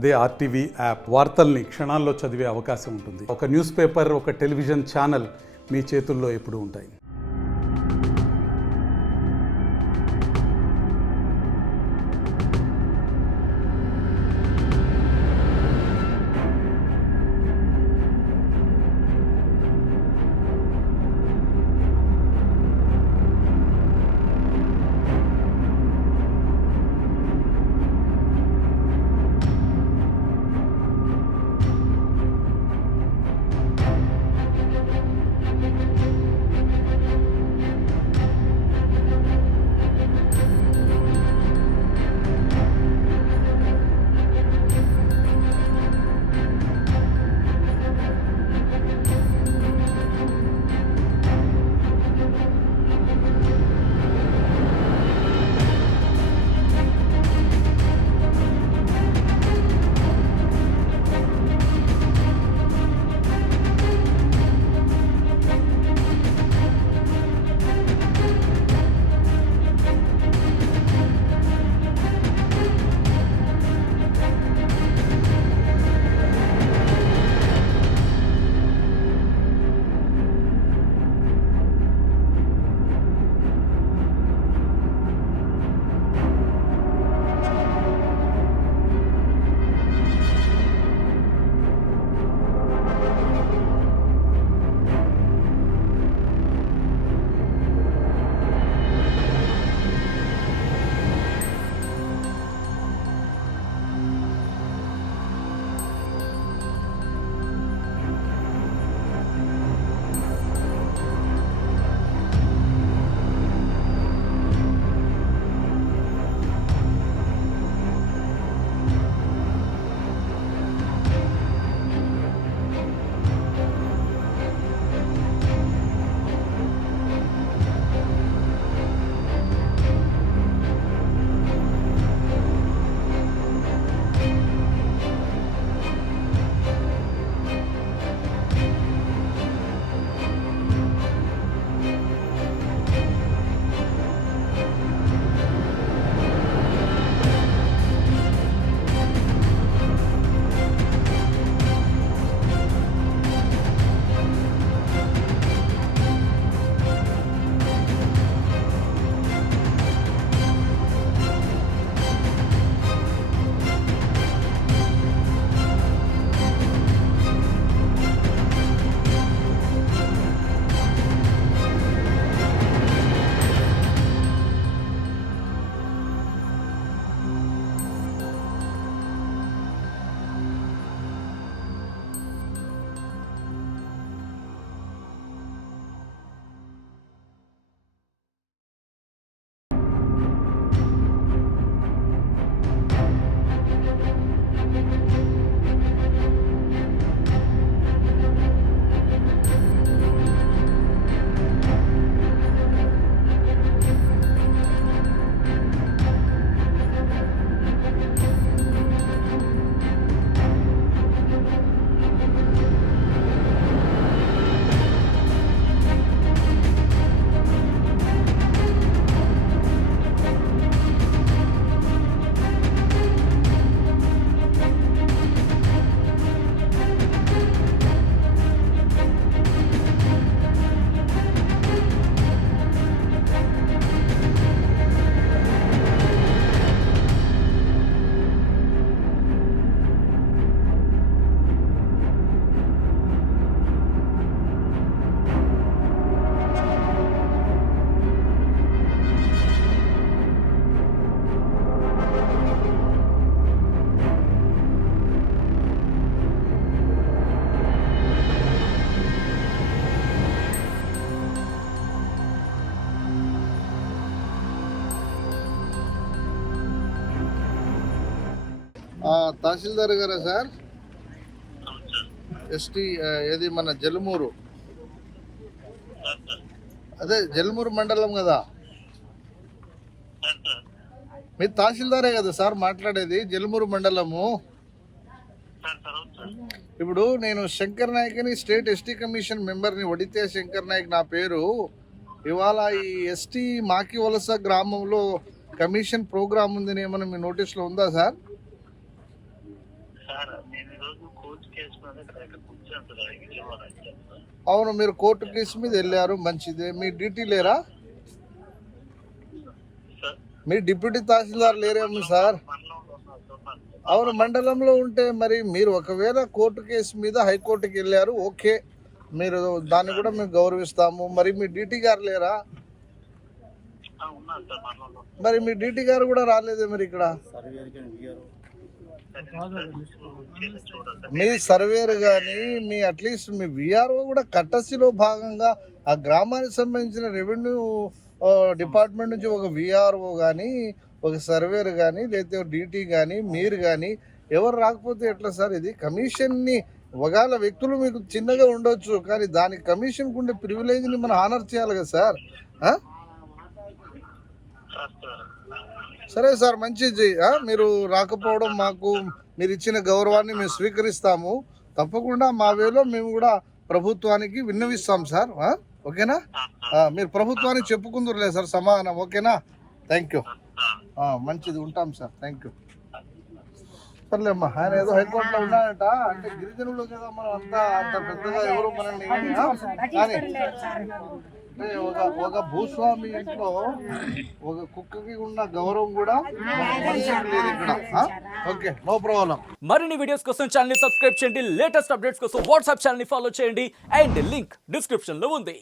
అదే RTV app వార్తల్ని క్షణాల్లో చదివే అవకాశం ఉంటుంది. ఒక న్యూస్ పేపర్, ఒక టెలివిజన్ ఛానల్ మీ చేతుల్లో ఎప్పుడూ ఉంటాయి. తహసీల్దార్ గారా సార్? ఎస్టీ ఏది మన జలుమూరు, అదే జలుమూరు మండలం కదా? మీరు తహసీల్దారే కదా సార్ మాట్లాడేది? జలుమూరు మండలము. ఇప్పుడు నేను శంకర్ నాయక్ని, స్టేట్ ఎస్టీ కమిషన్ మెంబర్ని, వడితే శంకర్ నాయక్ నా పేరు. ఇవాళ ఈ ఎస్టీ మాకివలస గ్రామంలో కమిషన్ ప్రోగ్రామ్ ఉందని ఏమన్నా మీ నోటీస్లో ఉందా సార్? సార్ నేను ఈరోజు కోర్టు కేసు మీద ఇక్కడ కూర్చొని సార్ విజయవాడ వచ్చాను. అవును, మీరు కోర్టు కేసు మీద వెళ్ళారు, మంచిదే. మీ డ్యూటీ లేరా? సార్ మీ డిప్యూటీ తహసీల్దార్ లేరేమో సార్? మండలంలో ఉన్నారు. అవును, మండలంలో ఉంటే మరి మీరు ఒకవేళ కోర్టు కేసు మీద హైకోర్టుకి వెళ్ళారు, ఓకే, మీరు దాన్ని కూడా మేము గౌరవిస్తాము. మరి మీ డీటీ గారు లేరా? ఉన్నారు సార్ మండలంలో. మరి మీ డీటీ గారు కూడా రాలేదే మరి ఇక్కడ? చూడాలి. మీ సర్వేర్ కానీ మీ అట్లీస్ట్ మీ విఆర్ఓ కూడా కట్టసిలో భాగంగా ఆ గ్రామానికి సంబంధించిన రెవెన్యూ డిపార్ట్మెంట్ నుంచి ఒక విఆర్ఓ కానీ ఒక సర్వేర్ కానీ లేకపోతే డీటీ కానీ మీరు కానీ ఎవరు రాకపోతే ఎట్లా సార్? ఇది కమిషన్ని ఒకవేళ వ్యక్తులు మీకు చిన్నగా ఉండొచ్చు, కానీ దానికి కమిషన్కి ఉండే ప్రివిలేజ్ని మనం హానర్ చేయాలి కదా సార్. సరే సార్, మంచిది. మీరు రాకపోవడం మాకు మీరు ఇచ్చిన గౌరవాన్ని మేము స్వీకరిస్తాము. తప్పకుండా మా వేలో మేము కూడా ప్రభుత్వానికి విన్నవిస్తాం సార్. ఓకేనా? మీరు ప్రభుత్వానికి చెప్పుకుందరులే సార్ సమాధానం. ఓకేనా? Thank you. మంచిది, ఉంటాం సార్. Thank you. సర్లేమ్మా, ఆయన ఏదో హైకోర్టులో ఉన్నాడట, అంటే గిరిజనులు కదా మనం అంత పెద్దగా ఎవరు మనల్ని కానీ అంటే ఒక భూస్వామి ఇంట్లో ఒక కుక్కకి ఉన్న గౌరవం కూడా మనిషికి లేదు ఇక్కడ. Okay, no problem. మరిన్ని వీడియోస్ కోసం ఛానల్ ని సబ్స్క్రైబ్ చేయండి. లేటెస్ట్ అప్డేట్స్ కోసం వాట్సాప్ ఛానల్ ని ఫాలో చేయండి. అండ్ లింక్ డిస్క్రిప్షన్ లో ఉంది.